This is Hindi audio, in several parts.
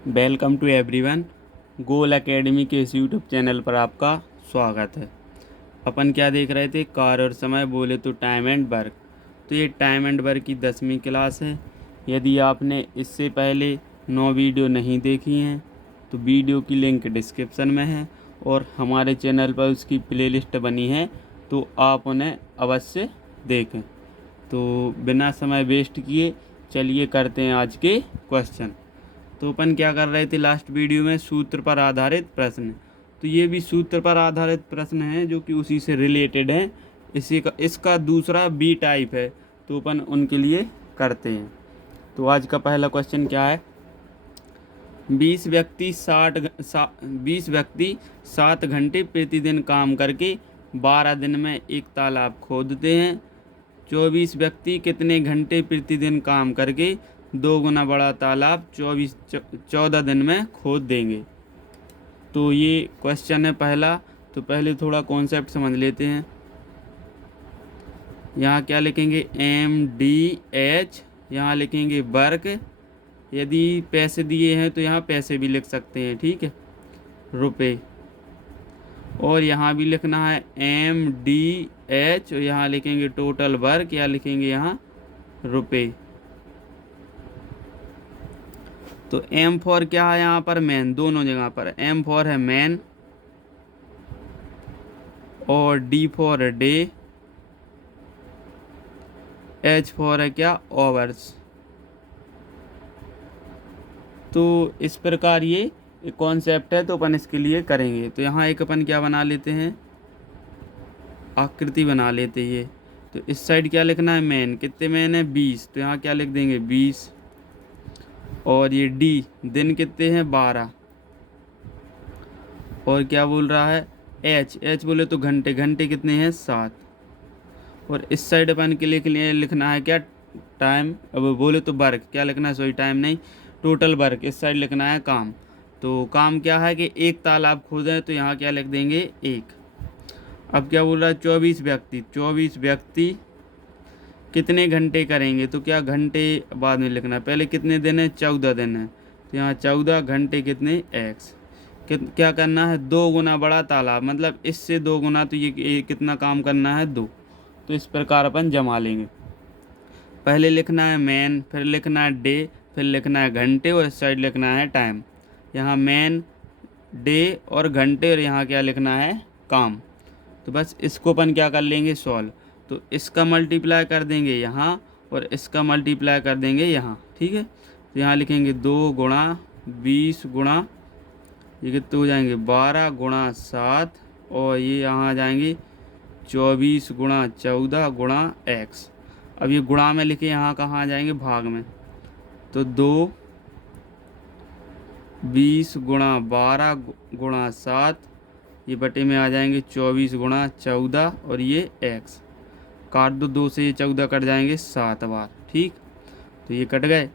Welcome to everyone. Goal academy के इस यूट्यूब चैनल पर आपका स्वागत है। अपन क्या देख रहे थे, कार्य और समय बोले तो टाइम एंड वर्क। तो ये टाइम एंड वर्क की 10वीं क्लास है। यदि आपने इससे पहले 9 वीडियो नहीं देखी हैं तो वीडियो की लिंक डिस्क्रिप्शन में है और हमारे चैनल पर उसकी प्लेलिस्ट बनी है, तो आप उन्हें अवश्य देखें। तो बिना समय वेस्ट किए चलिए करते हैं आज के क्वेश्चन। तो अपन क्या कर रहे थे लास्ट वीडियो में, सूत्र पर आधारित प्रश्न। तो ये भी सूत्र पर आधारित प्रश्न है जो कि उसी से रिलेटेड है। इसका दूसरा बी टाइप है, तो अपन उनके लिए करते हैं। तो आज का पहला क्वेश्चन क्या है, 20 व्यक्ति 7 घंटे प्रतिदिन काम करके 12 दिन में एक तालाब खोदते हैं। 24 व्यक्ति कितने घंटे प्रतिदिन काम करके 2 गुना बड़ा तालाब 14 दिन में खोद देंगे। तो ये क्वेश्चन है पहला। तो पहले थोड़ा कॉन्सेप्ट समझ लेते हैं। यहाँ क्या लिखेंगे, MDH, यहाँ लिखेंगे वर्क। यदि पैसे दिए हैं तो यहाँ पैसे भी लिख सकते हैं, ठीक है, रुपए। और यहाँ भी लिखना है MDH और यहाँ लिखेंगे टोटल वर्क, या लिखेंगे यहाँ रुपए। तो M फॉर क्या है यहाँ पर, मैन, दोनों जगह पर M फॉर है मैन और D for day, H for है क्या, ओवर्स। तो इस प्रकार ये कॉन्सेप्ट है, तो अपन इसके लिए करेंगे। तो यहाँ एक अपन क्या बना लेते हैं, आकृति बना लेते हैं ये। तो इस साइड क्या लिखना है, मैन, कितने मैन है 20, तो यहाँ क्या लिख देंगे 20। और ये डी, दिन कितने हैं 12। और क्या बोल रहा है, एच बोले तो घंटे, घंटे कितने हैं 7। और इस साइड अपन के लिए लिखना है क्या, टाइम। अब बोले तो वर्क, क्या लिखना है, सॉरी टाइम नहीं, टोटल वर्क। इस साइड लिखना है काम। तो काम क्या है कि एक तालाब खोदें, तो यहाँ क्या लिख देंगे 1। अब क्या बोल रहा है, 24 व्यक्ति कितने घंटे करेंगे, तो क्या घंटे बाद में लिखना है, पहले कितने दिन है 14 दिन है, तो यहाँ 14 घंटे कितने एक्स। क्या करना है, 2 गुना बड़ा तालाब, मतलब इससे 2 गुना, तो ये कितना काम करना है 2। तो इस प्रकार अपन जमा लेंगे। पहले लिखना है मैन, फिर लिखना है डे, फिर लिखना है घंटे और इस साइड लिखना है टाइम। यहाँ मैन, डे और घंटे, और यहाँ क्या लिखना है काम। तो बस इसको अपन क्या कर लेंगे, सॉल्व। तो इसका मल्टीप्लाई कर देंगे यहाँ और इसका मल्टीप्लाई कर देंगे यहाँ, ठीक है। तो यहाँ लिखेंगे 2 गुणा 20 गुणा, ये कितने हो जाएंगे 12 गुणा 7, और ये यहाँ आ जाएंगे 24 गुणा 14 गुणा x। अब ये गुणा में लिखे, यहाँ कहाँ आ जाएंगे भाग में। तो 2 20 गुणा 12 गुणा 7, ये बटे में आ जाएंगे 24 गुणा 14 और ये x। काट दो, 2 से ये 14 कट जाएंगे 7 बार, ठीक। तो ये कट गए।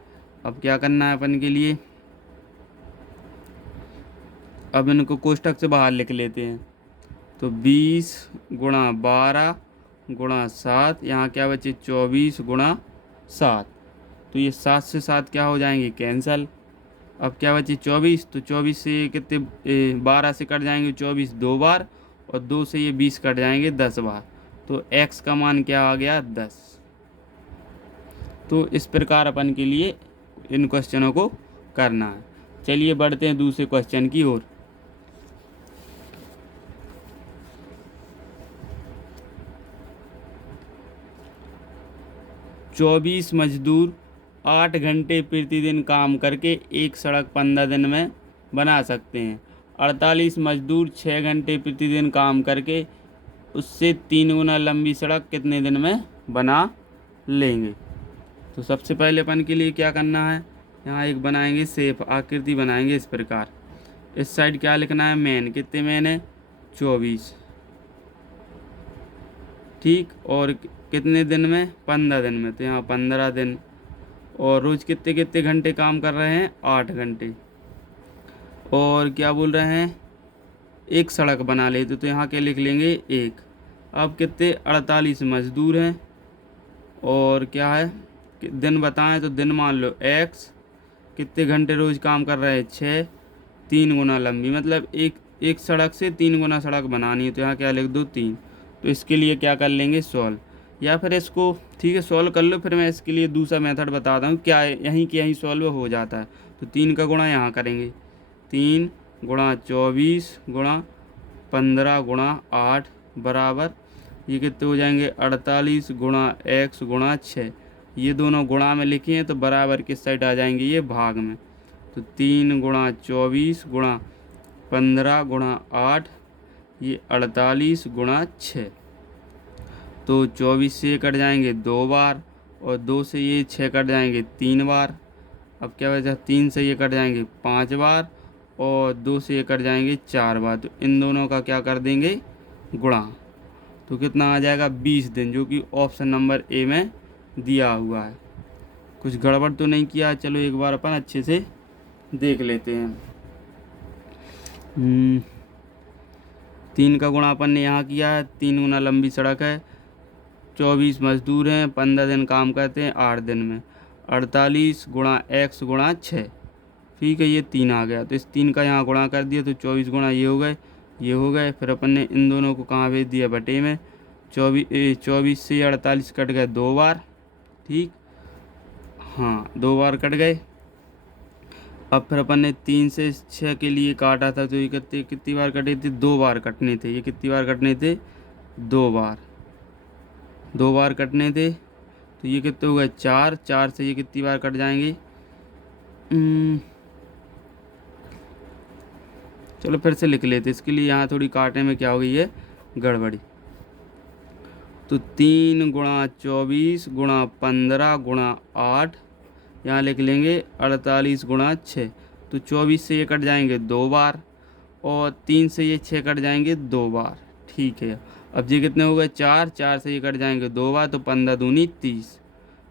अब क्या करना है अपन के लिए, अब इनको कोष्टक से बाहर लिख लेते हैं। तो 20 गुणा 12 गुणा 7, यहाँ क्या बचे 24 गुणा 7। तो ये 7 से 7 क्या हो जाएंगे कैंसल। अब क्या बचे 24, तो 24 से कितने 12 से कट जाएंगे 24 2 बार, और 2 से ये 20 कट जाएंगे 10 बार। तो x का मान क्या आ गया 10। तो इस प्रकार अपन के लिए इन क्वेश्चनों को करना है। चलिए बढ़ते हैं दूसरे क्वेश्चन की ओर। चौबीस मजदूर 8 घंटे प्रतिदिन काम करके एक सड़क 15 दिन में बना सकते हैं। 48 मजदूर 6 घंटे प्रतिदिन काम करके उससे 3 गुना लंबी सड़क कितने दिन में बना लेंगे। तो सबसे पहले अपन के लिए क्या करना है, यहाँ एक बनाएंगे शेप, आकृति बनाएंगे इस प्रकार। इस साइड क्या लिखना है, मैन, कितने मैन है 24, ठीक। और कितने दिन में 15 दिन में, तो यहाँ 15 दिन। और रोज़ कितने कितने घंटे काम कर रहे हैं 8 घंटे। और क्या बोल रहे हैं, एक सड़क बना लेते, तो यहाँ क्या लिख लेंगे 1। अब कितने 48 मजदूर हैं और क्या है दिन बताएं, तो दिन मान लो x कितने घंटे रोज़ काम कर रहे हैं 6, 3 गुना लंबी, मतलब एक सड़क से 3 गुना सड़क बनानी है, तो यहाँ क्या लिख दो 3। तो इसके लिए क्या कर लेंगे सॉल्व, या फिर इसको ठीक है सॉल्व कर लो, फिर मैं इसके लिए दूसरा मेथड बताता हूँ क्या यहीं के यहीं सॉल्व हो जाता है। तो 3 का गुणा यहाँ करेंगे, 3 गुणा 24 गुणा 15 गुणा 8 बराबर ये कितने हो जाएंगे 48 गुणा x गुणा 6। ये दोनों गुणा में लिखे हैं तो बराबर किस साइड आ जाएंगे, ये भाग में। तो 3 गुणा 24 गुणा 15 गुणा 8 ये 48 गुणा 6। तो 24 से ये कट जाएंगे 2 बार, और 2 से ये 6 कट जाएंगे 3 बार। अब क्या बचा, 3 से ये कट जाएंगे 5 बार, और 2 से ये कट जाएंगे 4 बार। तो इन दोनों का क्या कर देंगे गुणा, तो कितना आ जाएगा 20 दिन, जो कि ऑप्शन नंबर ए में दिया हुआ है। कुछ गड़बड़ तो नहीं किया, चलो एक बार अपन अच्छे से देख लेते हैं। 3 का गुणा अपन ने यहाँ किया है, 3 गुना लंबी सड़क है, 24 मजदूर हैं, 15 दिन काम करते हैं 8 दिन में, 48 गुणा x गुणा 6। ठीक है, ये 3 आ गया, तो इस 3 का यहाँ गुणा कर दिया, तो 24 गुणा ये हो गए, ये हो गए। फिर अपन ने इन दोनों को कहाँ भेज दिया, बटे में। 24 से 48 कट गए 2 बार, ठीक, हाँ 2 बार कट गए। अब फिर अपन ने 3 से 6 के लिए काटा था, तो ये कितनी बार कटे थे, 2 बार कटने थे। ये कितनी बार कटने थे, 2 बार, 2 बार कटने थे। तो ये कितने हो गए 4, 4 से ये कितनी बार कट जाएंगे, चलो फिर से लिख लेते, इसके लिए यहाँ थोड़ी काटने में क्या हो गई है गड़बड़ी। तो 3 गुणा 24 गुणा 15 गुणा 8, यहाँ लिख लेंगे 48 गुणा 6। तो 24 से ये कट जाएंगे 2 बार, और 3 से ये 6 कट जाएंगे 2 बार, ठीक है। अब ये कितने हो गए 4, 4 से ये कट जाएंगे 2 बार, तो 15 दूनी 30।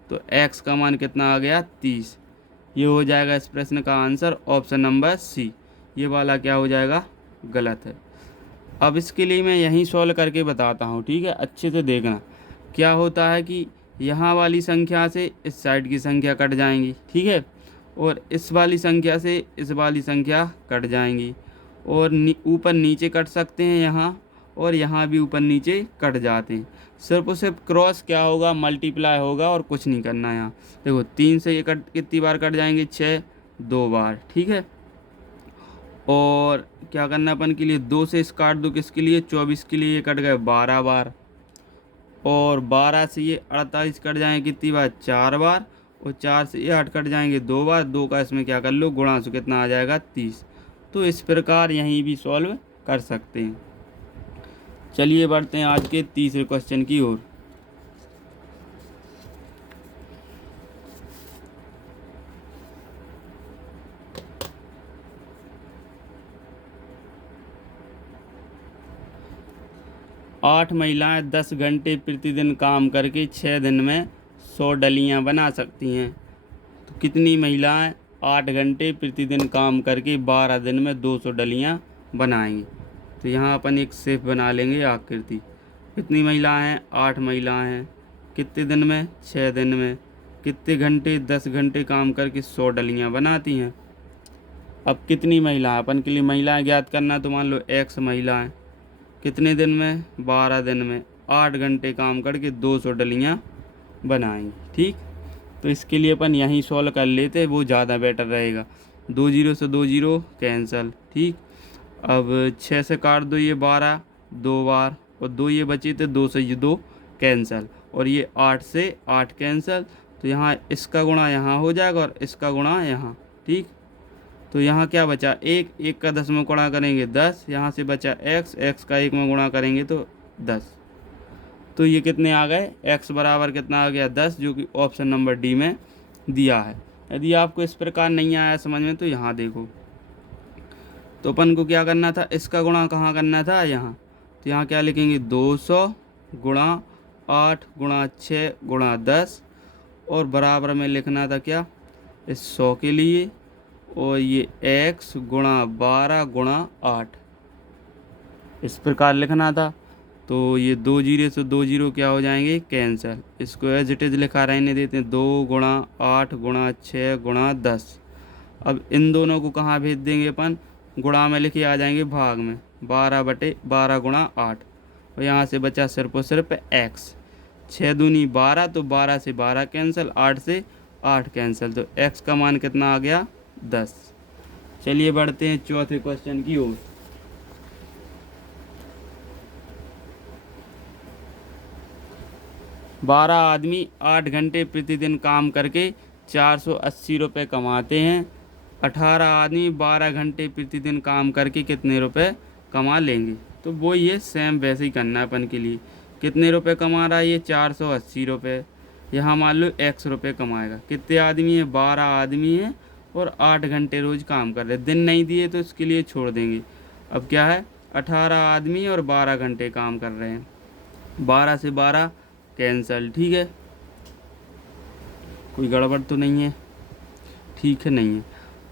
तो x का मान कितना आ गया 30। ये हो जाएगा इस प्रश्न का आंसर, ऑप्शन नंबर सी। ये वाला क्या हो जाएगा, गलत है। अब इसके लिए मैं यहीं सॉल्व करके बताता हूँ, ठीक है, अच्छे से देखना। क्या होता है कि यहाँ वाली संख्या से इस साइड की संख्या कट जाएंगी, ठीक है, और इस वाली संख्या से इस वाली संख्या कट जाएंगी, और ऊपर नीचे कट सकते हैं यहाँ, और यहाँ भी ऊपर नीचे कट जाते हैं। सिर्फ और सिर्फ क्रॉस क्या होगा, मल्टीप्लाई होगा, और कुछ नहीं करना है। यहाँ देखो 3 से ये कट कितनी बार कट जाएंगे 6, 2 बार, ठीक है। और क्या करना अपन के लिए, 2 से इस काट दो, किसके लिए 24 के लिए, ये कट गए 12 बार, और 12 से ये 48 कट जाएंगे कितनी बार 4 बार, और 4 से ये 8 कट जाएंगे 2 बार। 2 का इसमें क्या कर लो गुणा, सो कितना आ जाएगा 30। तो इस प्रकार यहीं भी सॉल्व कर सकते हैं। चलिए बढ़ते हैं आज के तीसरे क्वेश्चन की ओर। आठ महिलाएं 10 घंटे प्रतिदिन काम करके 6 दिन में 100 डलियां बना सकती हैं। तो कितनी महिलाएं 8 घंटे प्रतिदिन काम करके 12 दिन में 200 डलियां बनाएंगी। तो यहाँ अपन एक शेप बना लेंगे आकृति। कितनी महिलाएं हैं, 8 महिलाएं हैं। कितने दिन में, 6 दिन में। कितने घंटे, 10 घंटे काम करके 100 डलियां बनाती हैं। अब कितनी महिलाएं, अपन के लिए महिलाएं ज्ञात करना, तो मान लो x महिलाएं कितने दिन में, 12 दिन में 8 घंटे काम करके 200 डलियां बनाएंगी, ठीक। तो इसके लिए अपन यहीं सॉल्व कर लेते हैं, वो ज़्यादा बेटर रहेगा। 2 जीरो से 2 जीरो कैंसल, ठीक। अब 6 से काट दो, ये 12 2 बार, और 2 ये बचे थे, 2 से ये 2 कैंसल, और ये 8 से 8 कैंसल। तो यहाँ इसका गुणा यहाँ हो जाएगा, और इसका गुणा यहाँ, ठीक। तो यहाँ क्या बचा, 1, 1 का 10 में गुणा करेंगे 10, यहाँ से बचा x, x का 1 में गुणा करेंगे तो 10। तो ये कितने आ गए, x बराबर कितना आ गया 10, जो कि ऑप्शन नंबर डी में दिया है। यदि आपको इस प्रकार नहीं आया समझ में, तो यहाँ देखो। तो अपन को क्या करना था, इसका गुणा कहाँ करना था, यहाँ। तो यहाँ क्या लिखेंगे 200 गुणा 8 गुणा 6 गुणा 10, और बराबर में लिखना था क्या, इस 100 के लिए, और ये x गुणा 12 गुणा 8 इस प्रकार लिखना था। तो ये 2 जीरो से 2 जीरो क्या हो जाएंगे कैंसल। इसको एज इट इज़ लिखा रहने देते हैं, 2 गुणा 8 गुणा 6 गुणा 10, अब इन दोनों को कहाँ भेज देंगे अपन, गुणा में लिखे आ जाएंगे भाग में, 12/12 गुणा 8, और यहाँ से बचा सिर्फ और सिर्फ x। 6 दूनी 12, तो 12 से 12 कैंसिल, 8 से 8 कैंसिल, तो x का मान कितना आ गया 10। चलिए बढ़ते हैं चौथे क्वेश्चन की ओर। 12 आदमी 8 घंटे प्रतिदिन काम करके 480 रुपये कमाते हैं। 18 आदमी 12 घंटे प्रतिदिन काम करके कितने रुपए कमा लेंगे। तो वो ये सेम वैसे ही करना है अपन के लिए। कितने रुपए कमा रहा है ये 480 रुपये। यहाँ मान लो x रुपये कमाएगा। कितने आदमी है, 12 आदमी है और 8 घंटे रोज़ काम कर रहे हैं। दिन नहीं दिए तो इसके लिए छोड़ देंगे। अब क्या है, 18 आदमी और 12 घंटे काम कर रहे हैं, 12 से 12 कैंसल। ठीक है, कोई गड़बड़ तो नहीं है, ठीक है नहीं है।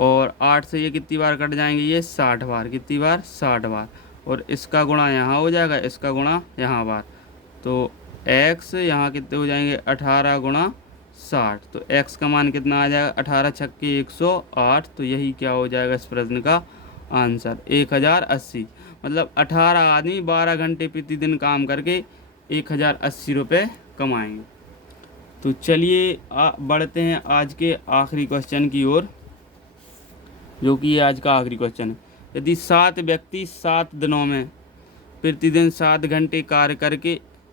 और 8 से ये कितनी बार कट जाएंगे, ये 60 बार। कितनी बार, 60 बार। और इसका गुणा यहाँ हो जाएगा, इसका गुणा यहाँ बार, तो x यहाँ कितने हो जाएंगे 18 गुणा 60। तो x का मान कितना आ जाएगा, 18 छक्के 108। तो यही क्या हो जाएगा इस प्रश्न का आंसर, 1080। मतलब 18 आदमी 12 घंटे प्रतिदिन काम करके 1080 रुपये कमाएंगे। तो चलिए बढ़ते हैं आज के आखिरी क्वेश्चन की ओर, जो कि आज का आखिरी क्वेश्चन है। यदि 7 व्यक्ति 7 दिनों में प्रतिदिन 7 घंटे कार्य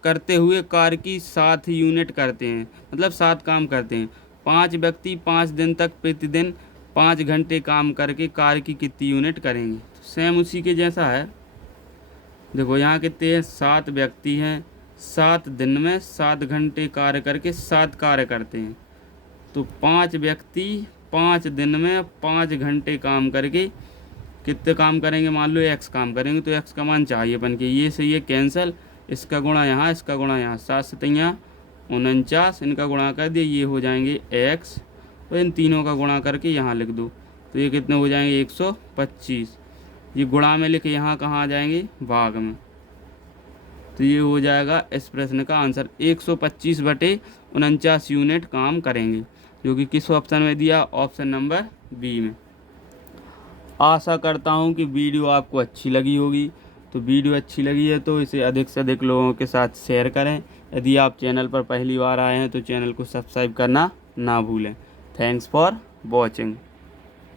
करते हुए कार्य की 7 यूनिट करते हैं, मतलब 7 काम करते हैं, 5 व्यक्ति 5 दिन तक प्रतिदिन 5 घंटे काम करके कार्य की कितनी यूनिट करेंगे। तो सेम उसी के जैसा है। देखो यहाँ कितने हैं, 7 व्यक्ति हैं, 7 दिन में 7 घंटे कार्य करके 7 कार्य करते हैं। तो 5 व्यक्ति 5 दिन में 5 घंटे काम करके कितने काम करेंगे, मान लो x काम करेंगे। तो x का मान चाहिए बन के, ये से ये कैंसिल, इसका गुणा यहाँ, इसका गुणा यहाँ, 7 से 49, इनका गुणा कर दिए, ये हो जाएंगे x, और इन तीनों का गुणा करके यहाँ लिख दो। तो ये कितने हो जाएंगे 125। ये गुणा में लिखे यहाँ कहाँ आ जाएंगे, भाग में। तो ये हो जाएगा इस प्रश्न का आंसर, 125/49 यूनिट काम करेंगे, जो कि किस ऑप्शन में दिया, ऑप्शन नंबर बी में। आशा करता हूँ कि वीडियो आपको अच्छी लगी होगी। तो वीडियो अच्छी लगी है तो इसे अधिक से अधिक लोगों के साथ शेयर करें। यदि आप चैनल पर पहली बार आए हैं तो चैनल को सब्सक्राइब करना ना भूलें। Thanks for watching.